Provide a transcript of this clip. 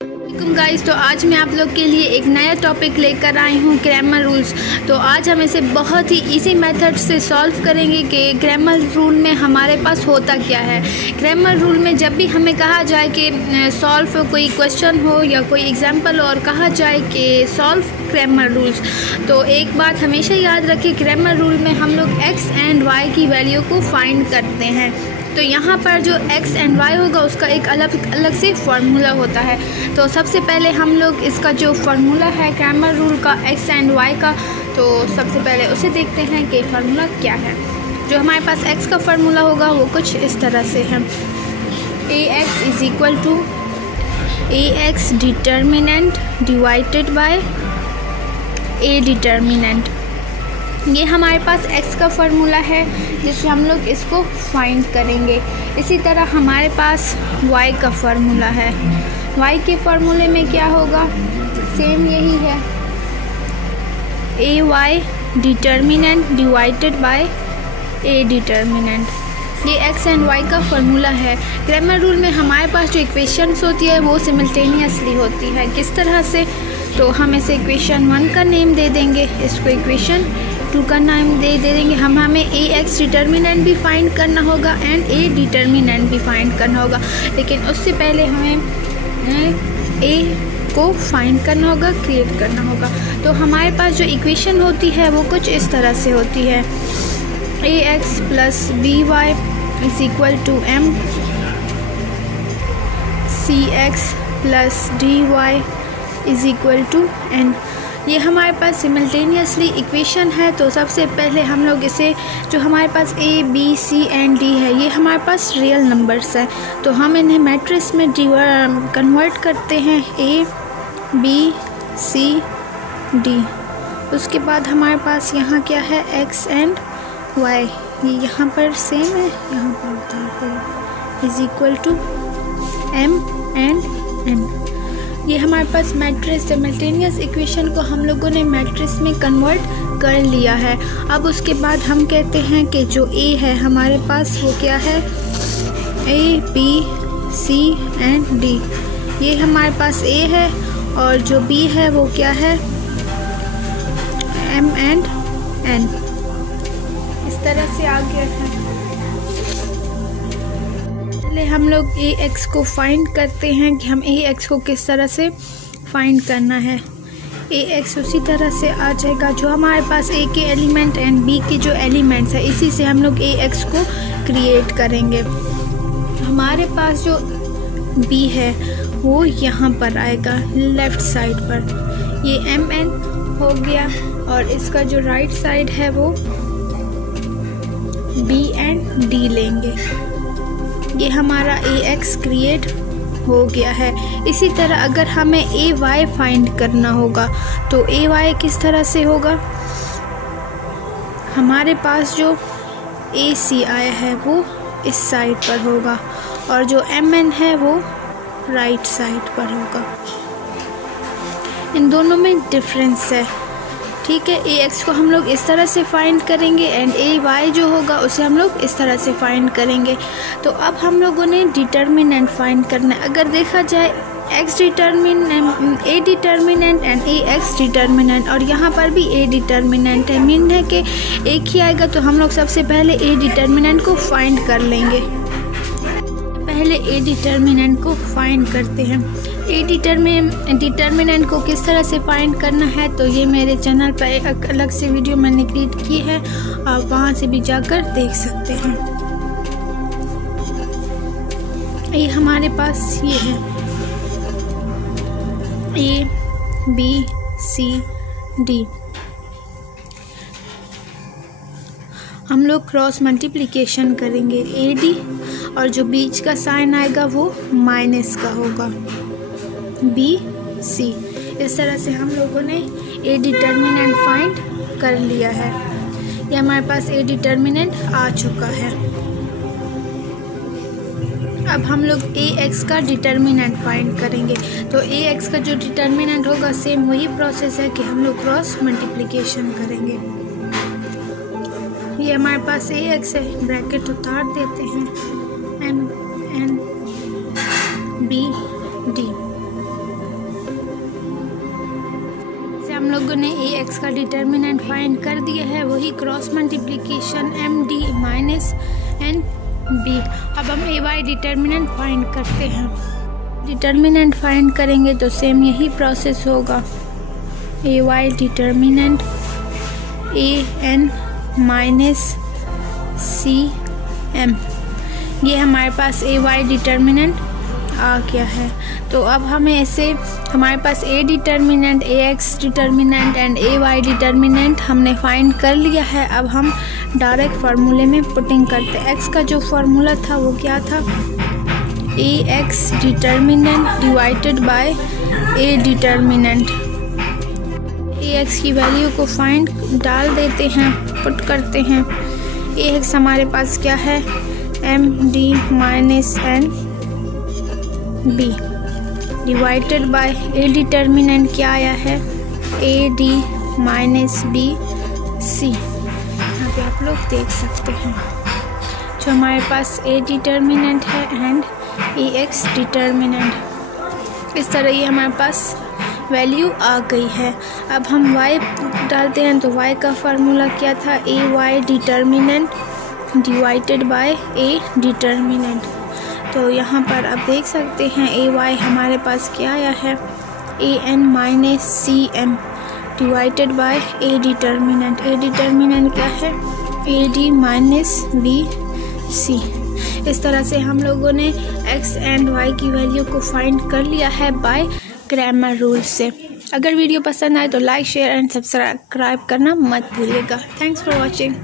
Guys, तो आज मैं आप लोग के लिए एक नया टॉपिक लेकर आई हूँ, ग्रामर रूल्स। तो आज हम इसे बहुत ही इजी मेथड से सॉल्व करेंगे कि ग्रामर रूल में हमारे पास होता क्या है। ग्रामर रूल में जब भी हमें कहा जाए कि सॉल्व कोई क्वेश्चन हो या कोई एग्जांपल और कहा जाए कि सॉल्व ग्रामर रूल्स, तो एक बात हमेशा याद रखें, ग्रामर रूल में हम लोग एक्स एंड वाई की वैल्यू को फाइंड करते हैं। तो यहाँ पर जो x एंड y होगा उसका एक अलग से फार्मूला होता है। तो सबसे पहले हम लोग इसका जो फार्मूला है ग्रामर रूल का x एंड y का, तो सबसे पहले उसे देखते हैं कि फार्मूला क्या है। जो हमारे पास x का फार्मूला होगा वो कुछ इस तरह से है, ax is equal to ax determinant divided by a determinant. ये हमारे पास x का फार्मूला है जिससे हम लोग इसको फाइंड करेंगे। इसी तरह हमारे पास y का फार्मूला है। y के फार्मूले में क्या होगा, सेम यही है, ay determinant divided by a determinant. ये x एंड y का फार्मूला है। ग्रामर रूल में हमारे पास जो इक्वेशंस होती है वो सिमिल्टेनियसली होती है। किस तरह से, तो हम इसे इक्वेशन 1 का नेम दे देंगे, इसको इक्वेशन 2 का नाम दे देंगे। हमें ax डिटर्मिनेंट भी फाइंड करना होगा एंड a डिटर्मिनेंट भी फाइंड करना होगा, लेकिन उससे पहले हमें a को फाइंड करना होगा, क्रिएट करना होगा। तो हमारे पास जो इक्वेशन होती है वो कुछ इस तरह से होती है, ax plus by is equal to m cx plus dy is equal to n। ये हमारे पास सिमिल्टेनियसली इक्वेशन है। तो सबसे पहले हम लोग इसे, जो हमारे पास a b c and d है, ये हमारे पास रियल नंबर्स है, तो हम इन्हें मैट्रिक्स में कन्वर्ट करते हैं, a b c d। उसके बाद हमारे पास यहाँ क्या है, x एंड y, ये यहाँ पर सेम है, यहाँ पर उतार दो, is equal to m and n। ये हमारे पास मैट्रिक्स सिमिल्टेनियस इक्वेशन को हम लोगों ने मैट्रिक्स में कन्वर्ट कर लिया है। अब उसके बाद हम कहते हैं कि जो a है हमारे पास वो क्या है, a b c and d। ये हमारे पास a है और जो b है वो क्या है, m एंड n। इस तरह से आगे है। हम लोग ax को फाइंड करते हैं कि हम ax को किस तरह से फाइंड करना है। ax उसी तरह से आ जाएगा, जो हमारे पास a के एलिमेंट एंड b के जो एलिमेंट्स है, इसी से हम लोग ax को क्रिएट करेंगे। हमारे पास जो b है वो यहाँ पर आएगा लेफ़्ट साइड पर, ये mn हो गया, और इसका जो राइट साइड है वो b एंड d लेंगे। ये हमारा ax क्रिएट हो गया है। इसी तरह अगर हमें ay फाइंड करना होगा तो ay किस तरह से होगा, हमारे पास जो ac आया है वो इस साइड पर होगा और जो mn है वो राइट साइड पर होगा। इन दोनों में डिफरेंस है, ठीक है। ax को हम लोग इस तरह से फाइंड करेंगे एंड ay जो होगा उसे हम लोग इस तरह से फाइंड करेंगे। तो अब हम लोगों ने डिटर्मिनेंट फाइंड करना है। अगर देखा जाए x determinant, a determinant and ax determinant, और यहाँ पर भी a डिटर्मिनेंट है, मीन है कि एक ही आएगा। तो हम लोग सबसे पहले a डिटर्मिनेंट को फाइंड कर लेंगे। पहले a डिटर्मिनेंट को फाइंड करते हैं। ए डिटर्मिनेंट को किस तरह से फाइंड करना है, तो ये मेरे चैनल पर एक अलग से वीडियो मैंने क्रिएट की है, आप वहाँ से भी जाकर देख सकते हैं। ये हमारे पास ये है a b c d। हम लोग क्रॉस मल्टीप्लिकेशन करेंगे, ad और जो बीच का साइन आएगा वो माइनस का होगा, b c। इस तरह से हम लोगों ने a डिटर्मिनेंट फाइंड कर लिया है। ये हमारे पास a डिटर्मिनेंट आ चुका है। अब हम लोग ax का डिटर्मिनेंट फाइंड करेंगे। तो ax का जो डिटर्मिनेंट होगा सेम वही प्रोसेस है कि हम लोग क्रॉस मल्टीप्लिकेशन करेंगे। ये हमारे पास ax है, ब्रैकेट उतार देते हैं, m n b d। लोगों ने ए एक्स का डिटर्मिनेंट फाइंड कर दिया है, वही cross multiplication M D minus N B. अब हम ए वाई डिटर्मिनेंट फाइंड करते हैं। डिटर्मिनेंट फाइंड करेंगे तो सेम यही प्रोसेस होगा। ए वाई डिटर्मिनेंट ए एन माइनस सी एम, ये हमारे पास ए वाई डिटर्मिनेंट आ गया है। तो अब हमें ऐसे हमारे पास A determinant, A x determinant and A y determinant हमने फाइंड कर लिया है। अब हम डायरेक्ट फार्मूले में पुटिंग करते हैं। एक्स का जो फार्मूला था वो क्या था, A x determinant divided by A determinant. A x की वैल्यू को फाइंड डाल देते हैं, पुट करते हैं। ए एक्स हमारे पास क्या है, M D minus N B divided by A determinant क्या आया है, A D minus B C. यहाँ पे आप लोग देख सकते हैं जो हमारे पास ए डिटर्मिनेंट है एंड ए एक्स डिटर्मिनेंट, इस तरह ये हमारे पास वैल्यू आ गई है। अब हम y डालते हैं तो y का फार्मूला क्या था, A y determinant divided by A determinant. तो यहाँ पर आप देख सकते हैं ए वाई हमारे पास क्या आया है, a n minus c m divided by A determinant. A determinant क्या है, A D minus B c. इस तरह से हम लोगों ने x एंड y की वैल्यू को फाइंड कर लिया है बाय ग्रामर रूल से। अगर वीडियो पसंद आए तो लाइक शेयर एंड सब्सक्राइब करना मत भूलिएगा। Thanks for watching.